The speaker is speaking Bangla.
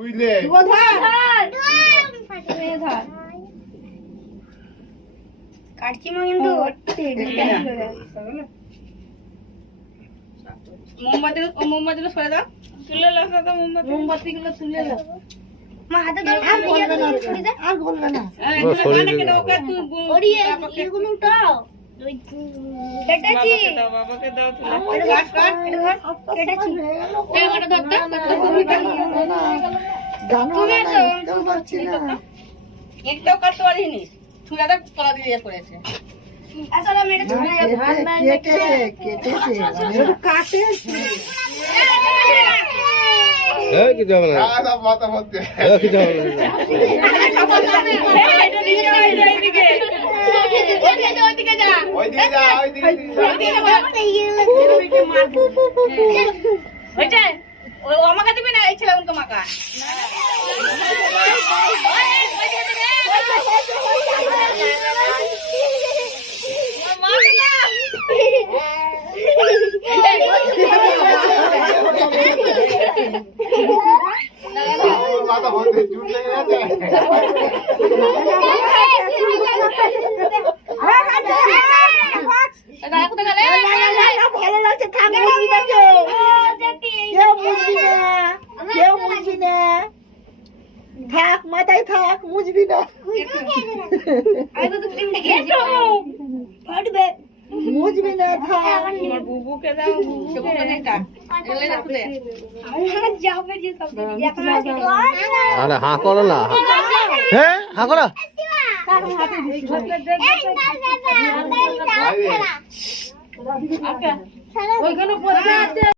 বুঝলে ধর কাটছি মা কিন্তু মোমবাতি সরে দাও, তুলে লাগাও মোমবাতি গুলো তুলে দাও। মা হাতে ধরো, আর গলবে না, ছড়ি দে, আর গলবে না। ওরে এগুলো উঠাও। কেটেছি বাবাকে দাও, তুলে কাট কাট, কেটেছি এটা ধরতে জানো না তো পারছি না একটাও কাটতে পারিনি, ছুরাটা তলা দিয়ে পড়েছে। আসলে আমি এটা ছুরা কেটেছে কাটে এই কি যাবে না দাদা মাথা মধ্যে এই কি যাবে না এটা নিচে ওইদিকে ওইদিকে যা ওইদিকে যা ওইদিকে হয়েছে ও আমাকে দিবি না, এই ছেলে উনকে মাকা মাথা মধ্যে চুট লেগে গেছে ভালো লাগছে থাক কেউ মুছবি না থাক মাথায় থাক মুছবি না মুছবি না থাক আমার বুবুকে দাও, বুবুকে নেটা এলে রাখো দে যাবে যে সব এখন আছে আরে হাঁ করো না হ্যাঁ হাঁ করো ওইখানে পড়ে আছে।